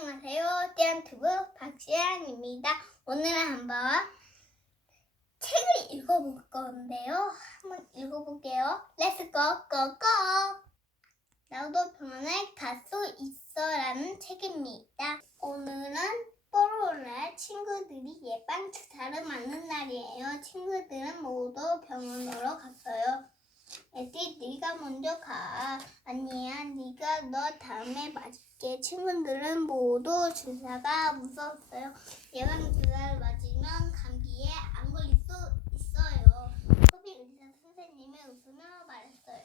안녕하세요. 띠안튜브 박시안입니다. 오늘은 한번 책을 읽어볼 건데요. 한번 읽어볼게요. Let's go, go, go! 나도 병원에 갈 수 있어라는 책입니다. 오늘은 뽀로로의 친구들이 예방 주사를 맞는 날이에요. 친구들은 모두 병원으로 갔어요. 에디, 네가 먼저 가. 아니야, 네가 너 다음에 맞을게. 친구들은 모두 주사가 무서웠어요. 예방 주사를 맞으면 감기에 안 걸릴 수 있어요. 소비 의사 선생님이 웃으며 말했어요.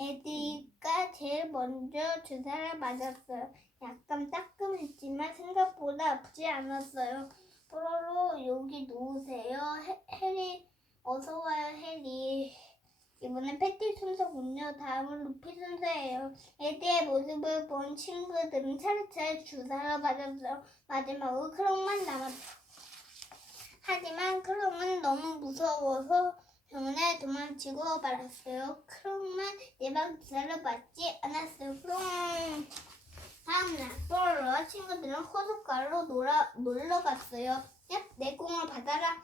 에디가 제일 먼저 주사를 맞았어요. 약간 따끔했지만 생각보다 아프지 않았어요. 뽀로로 여기 누우세요. 해리 어서 와요, 해리. 이번엔 패티 순서군요. 다음은 루피 순서예요. 에디의 모습을 본 친구들은 차례차례 주사를 맞았어요. 마지막으로 크롱만 남았어요. 하지만 크롱은 너무 무서워서 병원에 도망치고 말았어요. 크롱만 예방 주사를 맞지 않았어요. 크롱. 다음날 뽀로로와 친구들은 호숫가로 놀러 갔어요. 야, 내 공을 받아라.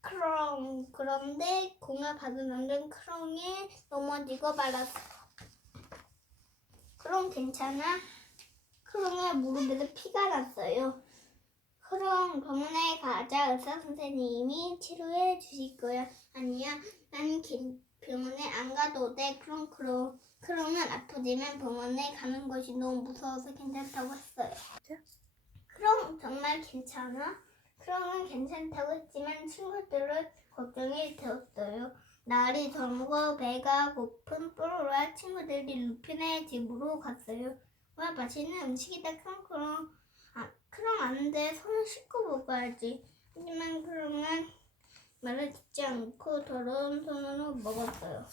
크롱. 그런데 공을 받은 남자는 크롱이 넘어지고 말았어. 크롱 괜찮아? 크롱의 무릎에서 피가 났어요. 크롱 병원에 가자. 의사 선생님이 치료해 주실 거야. 아니야, 난 병원에 안 가도 돼. 크롱. 크롱은 아프지만 병원에 가는 것이 너무 무서워서 괜찮다고 했어요. 크롱 정말 괜찮아? 크롱은 괜찮다고 했지만 친구들은 걱정이 되었어요. 날이 저물고 배가 고픈 뽀로로와 친구들이 루피네 집으로 갔어요. 와, 맛있는 음식이다. 크롱. 크롱 아는데 손을 씻고 먹어야지. 하지만 크롱은 말을 듣지 않고 더러운 손으로 먹었어요.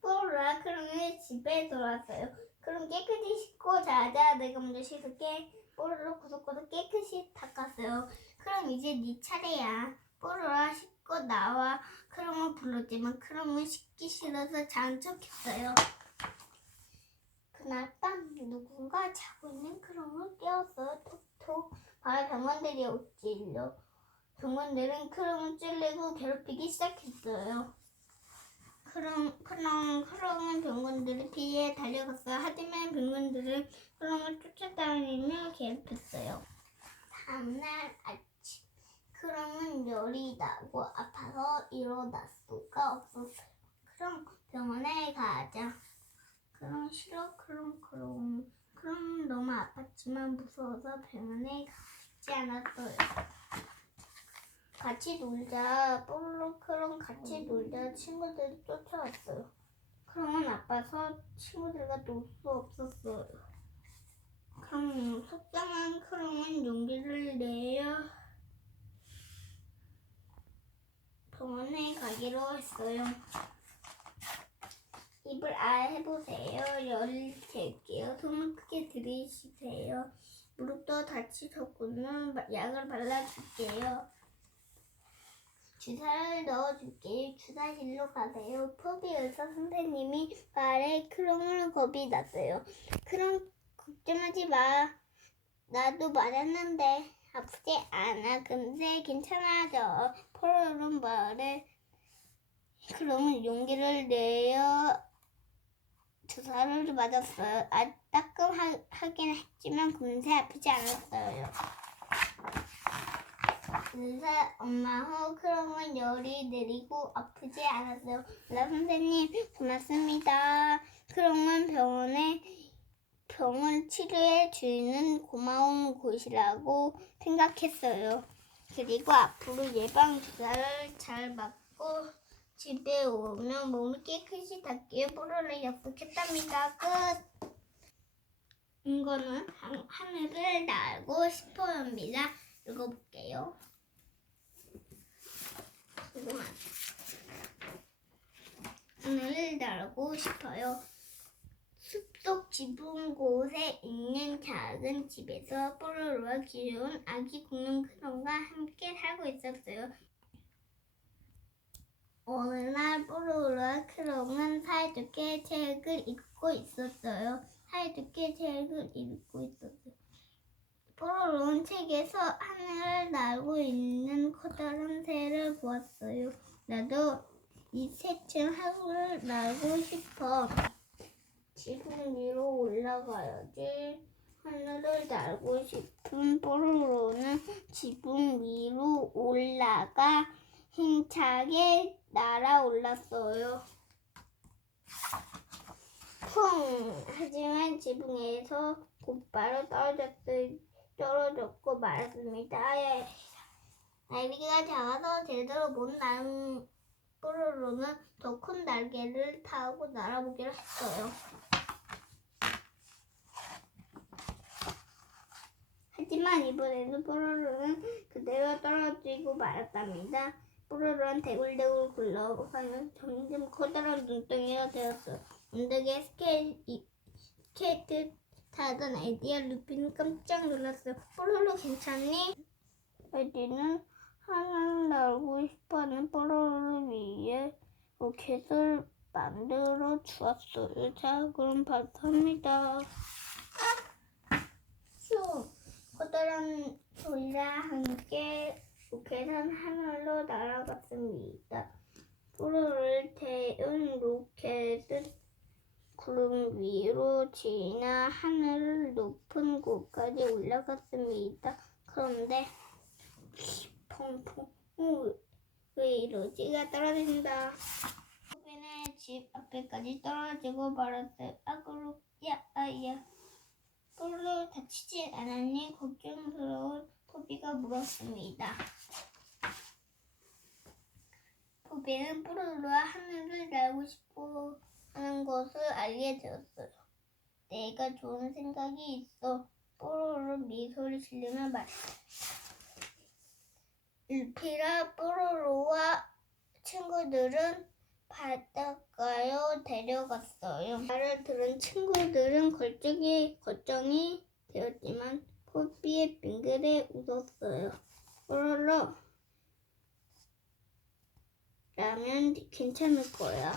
뽀로로와 크롱이 집에 돌아왔어요. 크롱 깨끗이 씻고 자자. 내가 먼저 씻을게. 뽀로로 구석구석 깨끗이 닦았어요. 크롱 이제 네 차례야. 뽀로로가 씻고 나와 크롱을 불렀지만 크롱은 씻기 싫어서 자는 척했어요. 그날 밤 누군가 자고 있는 크롱을 깨웠어요. 톡톡. 바로 병원들이 옥질러. 병원들은 크롱을 찔리고 괴롭히기 시작했어요. 크롱은 병원들을 피해 달려갔어요. 하지만 병원들은 크롱을 쫓아다니며 괴롭혔어요. 다음날 아침, 크롱은 열이 나고 아파서 일어날 수가 없었어요. 크롱, 병원에 가자. 크롱 싫어. 크롱 너무 아팠지만 무서워서 병원에 가지 않았어요. 같이 놀자. 뽀로로 크롱 같이 놀자. 친구들이 쫓아왔어요. 크롱은 아파서 친구들과 놀 수 없었어요. 속상한 크롱은 용기를 내어 병원에 가기로 했어요. 입을 해보세요. 열을 잴게요. 숨을 크게 들이쉬세요. 무릎도 다치셨군요. 약을 발라줄게요. 주사를 넣어줄게요. 주사실로 가세요. 포비 의사 선생님이 말에 크롱은 겁이 났어요. 크롱 걱정하지 마. 나도 맞았는데 아프지 않아. 근데 괜찮아져. 뽀로로 말에 크롱은 용기를 내어 주사를 맞았어요. 따끔하긴 했지만 금세 아프지 않았어요. 의사 엄마 후 크롱은 열이 내리고 아프지 않았어요. 의사 선생님 고맙습니다. 크롱은 병을 치료해 주는 고마운 곳이라고 생각했어요. 그리고 앞으로 예방 주사를 잘 맞고 집에 오면 몸을 깨끗이 닦기에 뽀로로 약속했답니다. 끝. 이거는 하늘을 날고 싶어요입니다. 읽어볼게요. 잠깐만. 하늘을 날고 싶어요. 숲속 좁은 곳에 있는 작은 집에서 뽀로로와 귀여운 아기 공룡 크롱과 함께 살고 있었어요. 어느 날 뽀로로와 크롱은 사이좋게 책을 읽고 있었어요. 뽀로로는 책에서 하늘을 날고 있는 커다란 새를 보았어요. 나도 이 새처럼 하늘을 날고 싶어. 지붕 위로 올라가야지. 하늘을 날고 싶은 뽀로로는 지붕 위로 올라가 힘차게 날아올랐어요. 쿵! 하지만 지붕에서 곧바로 떨어졌고 말았습니다. 날개가 작아서 제대로 못 나는 뽀로로는 더 큰 날개를 타고 날아보기로 했어요. 하지만 이번에도 뽀로로는 그대로 떨어지고 말았답니다. 뽀로로는 대굴대굴 굴러가면서 점점 커다란 눈덩이가 되었어요. 언덕에 스케이트 타던 에디와 루피는 깜짝 놀랐어요. 뽀로로 괜찮니? 에디는 하늘을 날고 싶어하는 뽀로로를 위해 로켓을 만들어 주었어요. 자, 그럼 발사합니다. 커다란 소리와 함께 로켓은 하늘로 날아갔습니다. 뽀로로를 태운 로켓은 구름 위로 지나 하늘 높은 곳까지 올라갔습니다. 그런데 펑펑 왜 이러지가 떨어진다. 포비는 집 앞에까지 떨어지고 말았어요. 아야. 뽀로로 다치지 않았니? 걱정스러운 포비가 물었습니다. 포비는 뽀로로와 하늘을 날고 싶어 하는 것을 알게 되었어요. 내가 좋은 생각이 있어. 뽀로로 미소를 지으며 말했어요. 루피라 뽀로로와 친구들은 바닷가로 데려갔어요. 말을 들은 친구들은 걱정이 되었지만 포비의 빙글에 웃었어요. 뽀로로, 라면 괜찮을 거야.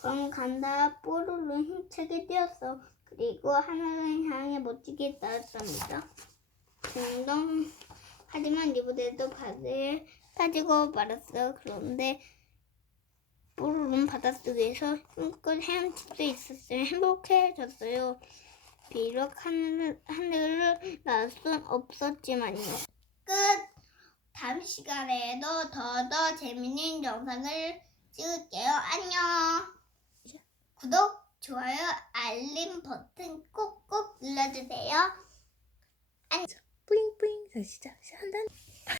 그럼 간다. 뽀로로는 힘차게 뛰었어. 그리고 하늘을 향해 멋지게 날았답니다. 딩동. 하지만 이번에도 바다에 빠지고 말았어요. 그런데 뽀로로는 바닷속에서 힘껏 헤엄칠 수 있었어요. 행복해졌어요. 비록 하늘을 날 순 없었지만요. 끝! 다음 시간에도 더 재밌는 영상을 찍을게요. 안녕! 구독, 좋아요, 알림 버튼 꼭꼭 눌러주세요. 안녕! 뿌잉뿌잉. 자, 시작. 한다.